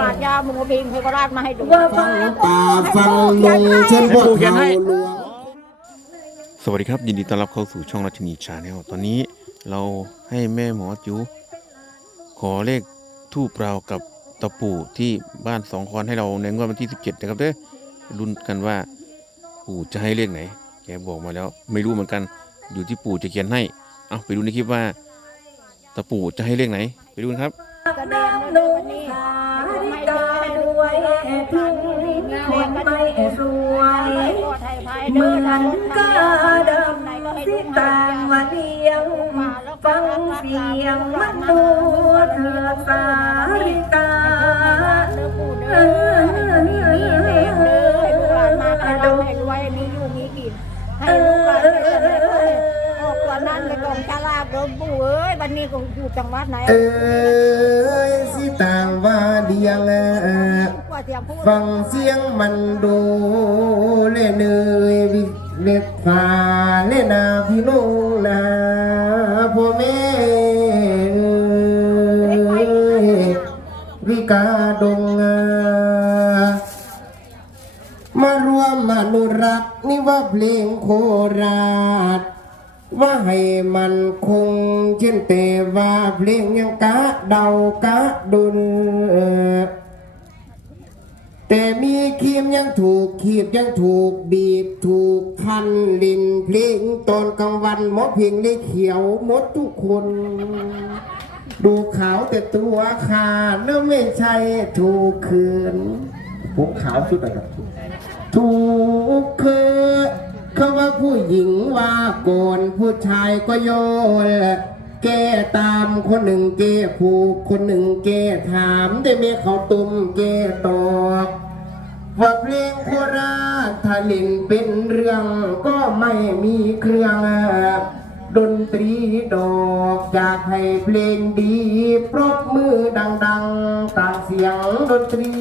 ราดยาหมูบิงให้ก็ราดมาให้ดูว่าฟังป่าฟังลุงเช่นพวกเขาหลวงสวัสดีครับ ยินดีต้อนรับเข้าสู่ช่องราชนีชาแนลตอนนี้เราให้แม่หมอจูขอเลขทูปเรากับตะปู่ที่บ้านสองคอนให้เราในงวดวันที่ 17 นะครับเด้อลุ้นกันว่าปู่จะให้เลขไหน แกบอกมาแล้ว ไม่รู้เหมือนกัน อยู่ที่ปู่จะเขียนให้ เอาไปดูในคลิปว่า ตะปู่จะให้เลขไหน ไปดูกันครับ วยพึ่งคนไม่สวยเหมือนกาดำสิตางว่าเดียวฟังเสียงมันดูเธอสาริกาเออมีมีเลขเลยให้ลูกหลานมาให้เราให้รวยมีอยู่มีกินให้ลูก นั้นเลยกองชาลาเดิมปู่เอ้ยวันนี้ก็อยู่จังหวัดไหนเอ้ยสิตางว่าเดียงกว่าเสียฟังเสียงมันดูเล่เนยวิเล็กฟ้าเล่นาพี่น้องนาพ่อแม่วิกา มันคงเช่นแต่ว่าเพลงยังกะเดากะดุนแต่มีคีมยังถูกขีบยังถูกบีบถูกพันลินเพลงตอนกลางวันหมดเพลงได้เขียวหมดทุกคน ดูขาวแต่ตัวขาดเนื่อไม่ใช่ถูกคืนผมขาวสุดเลยครับถูกคือ เขาว่าผู้หญิงว่าโกนผู้ชายก็โยนแก้ตามคนหนึ่งแก้ผูกคนหนึ่งแก้ถามได้ไหมเขาตุ่มแก้ตอบว่าเพลงโคราชถ้าเล่นเป็นเรื่องก็ไม่มีเครื่องดนตรีดอกอยากให้เพลงดีปรบมือดัง ๆตามเสียงดนตรี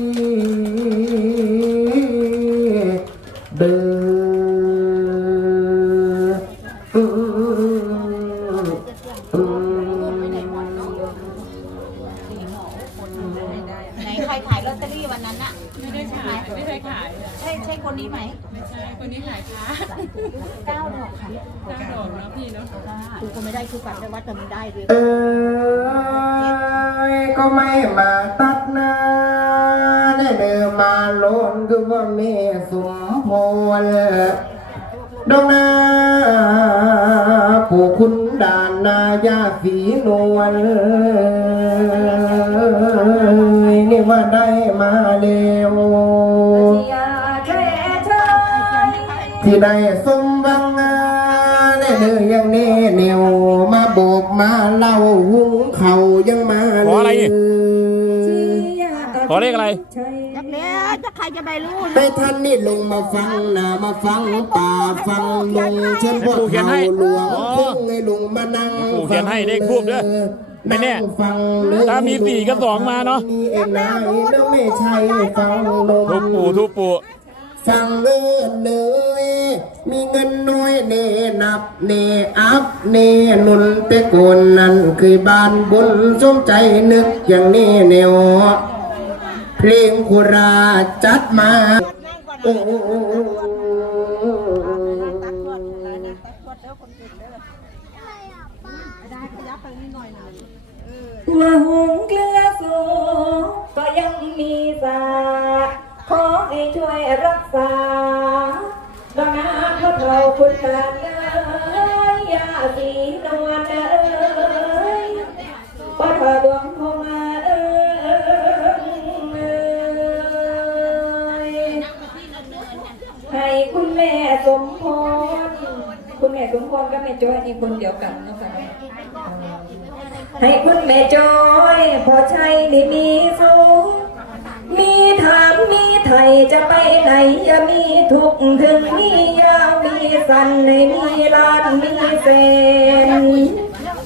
เก้าดอกค่ะตั้งดอกนะพี่เนาะกูก็ไม่ได้คือฝันแต่ว่าจะมีได้ด้วยเอ้ยก็ไม่มาตัดหน้าได้เดินมาโลนคือว่าแม่สมพรดงนาผู้คุณด่านนายาฝีนวล ที่ได้สมหวังได้เนื้อยังแน่เหนียวมาโบกมาเล่าหุงเขายังมาขออะไรนี่เลยขอเลขอะไร จักเนี้ยจะใครจะไปรู้ไปท่านนี่ลงมาฟังนะมาฟังป่าฟังลงเช่นพวกปู่เขียนให้เขาหลวงอ๋อคงให้ลุงมานั่งปู่เขียนให้เลขทูปด้วยไม่แน่งฟังเลยถ้ามีสี่ก็สองมาเนอะนี่เองนะแล้วไม่ใช่ฟังลง ทุบปู่ทุบปู่ สั่งเงินเลยมีเงินน้อยเนนับเนอัพเนนุนเตโกนนั่นคือบ้านบุญสมใจนึกอย่างนี้เนวเพลงโคราชจัดมาโอ้โอ้ว่าหงเกลือสูงก็ยังมีสา ขอให้ช่วยรักษาดอกนาพระเราคุณตาเอ้ยยาสีนวลเอ้ยพระเธอดวงพมาเอ้ยให้คุณแม่สมพรคุณแม่สมพรกับแม่จ้อยนี่คนเดียวกันนะคะให้คุณแม่จอยพอใช้ได้มีสูง ถามมีไทยจะไปไหนอย่ามีทุกถึงมียามีสันในมีลานมีเซน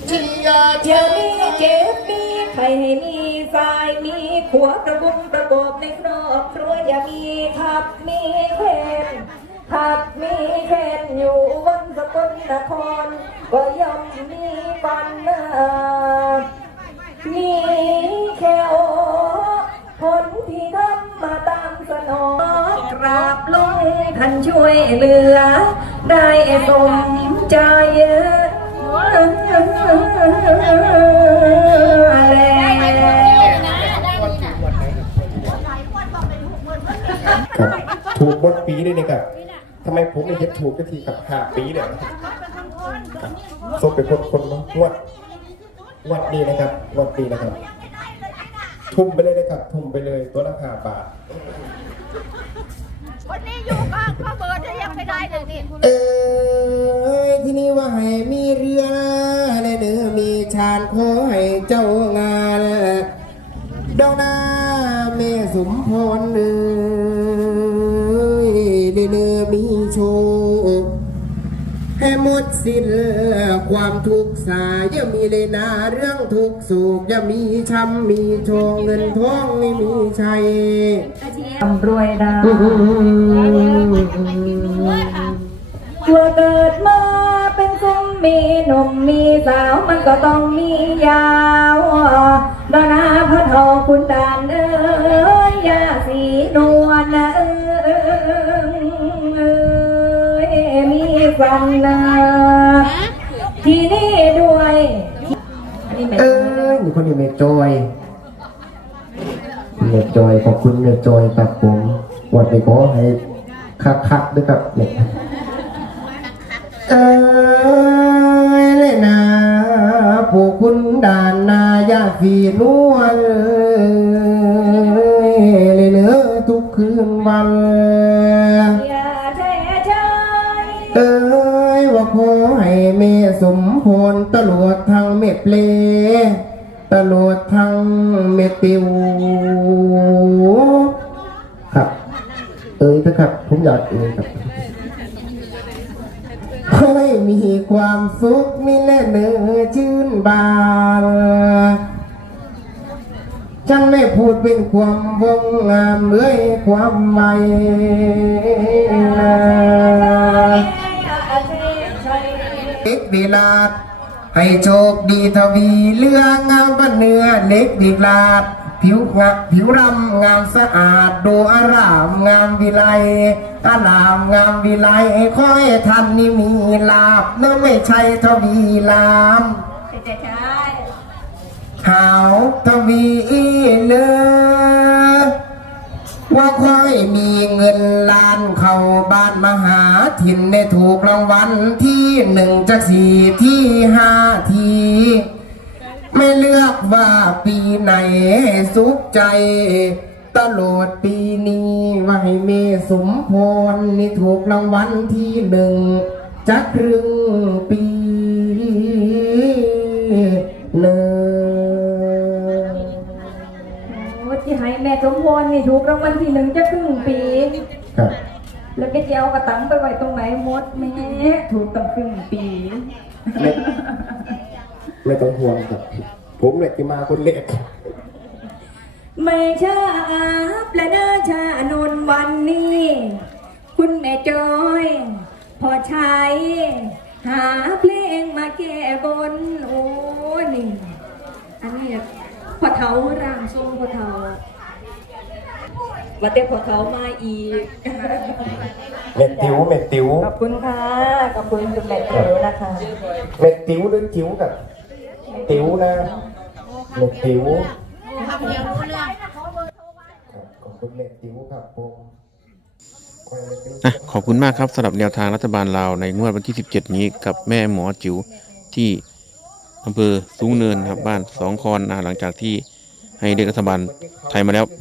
ที่ยาเที่ยวมีเจ็บมีไข่ให้มีสายมีขัวกระบุงประกอบในครอบครัวอย่ามีขับมีแขนขับมีแขนอยู่บนสกลนครก็ย่อมมีปัญหา ท่านช่วยเหลือ ได้สมใจแล้วครับถูกบดปีด้วยเนี่ยครับทำไมผมไม่เห็นถูกสักทีกับหาปีเนี่ยซบเป็นคนคนนะงวดงวดนี้นะครับงวดนี้นะครับ ทุ่มไปเลยนะครับ ทุ่มไปเลยตัวละห้าบาท คนนี้อยู่ก็ก็เบิร์ดยังไม่ได้เลยนี่เอ้ยที่นี่ว่าให้มีเรือในเนื้อมีชานขอให้เจ้างานดอกนาแม่สมพรเอ้ยในเนื้อมีโชคให้หมดสิ้นความทุกข์สายอย่ามีเลยนาเรื่องทุกข์สุขอย่ามีช้ำมีโชงเงินทองไม่มีชัย ร่ำรวยได้ตัวเกิดมาเป็นซุ้มมีหนุ่มมีสาวมันก็ต้องมียาวดอนาพระทองคุณตาลเอ้ยยาสีนวลเอ้ยมีฟันนาที่นี่ด้วยอันนี้แม่เอ้ยมีคนนี้เมจอย เมจอยขอบคุณเมจอยครับผมวันนี้ขอให้คักคักๆด้วยครับเนี่ยเอ้ยเลยนะผู้คุณด่านนายาฟีนวลเลยเนื้อทุกคืนวันเอ้ยว่าขอให้เมสมพรตลอดทางเมเพล ตลอดทางเมติวครับ เอ้ยนะครับ ผมอยากเอ้ยครับขอให้มีความสุขมีแน่เนื้อชื่นบานฉันไม่พูดเป็นความวงงามเอ้ยความใหม่เล็กดีลาด ให้โชคดีทวีเรืองงามบ้านเนื้อเล็กดีลาดผิวงะผิวรำงามสะอาดดูอารามงามวิไลอารามงามวิไลขอให้ท่านนี่มีลาบเนื้อไม่ใช่ทวีลามใช่ใช่หาวทวีเลือ ว่าค่อยมีเงินล้านเข้าบ้านมหาถิ่นได้ถูกรางวัลที่หนึ่งจากสี่ที่ห้าที ไม่เลือกว่าปีไหนสุขใจ ตลอดปีนี้ว่าให้เมสมพรนี่ถูกรางวัลที่หนึ่งจักครึ่งปี สมพรนี่ถูกรางวัลที่หนึ่งจะครึ่งปี ครับ แล้วก็จะเอากระตังไปไว้ตรงไหนหมดแม่ถูกตั้งครึ่งปีไม่ไม่ต้องห่วงครับ ผมเลยจะมาคนเล็กไม่ชาและเน้อชานนวันนี้ คุณแม่จอย พอใช้หาเพลงมาแก้บน โอ้นี่ อันนี้พอเท้าร่างทรงพอเท้า มาเต้พอเท้ามาอีก เม็ดติ๋วเม็ดติ๋วขอบคุณค่ะ ขอบคุณคุณแม่เอ๋นะคะ เม็ดติ๋วหรือจิ๋วกับติ๋วนะเม็ดติ๋วครับขอบคุณเม็ดติ๋วครับผมขอให้เม็ดติ๋วอะขอบคุณมากครับสำหรับแนวทางรัฐบาลลาวในงวดวันที่ 17 นี้กับแม่หมอจิ๋วที่อำเภอสูงเนินครับบ้านสองคอนนะหลังจากที่ให้เด็กรัฐบาลไทยมาแล้วไป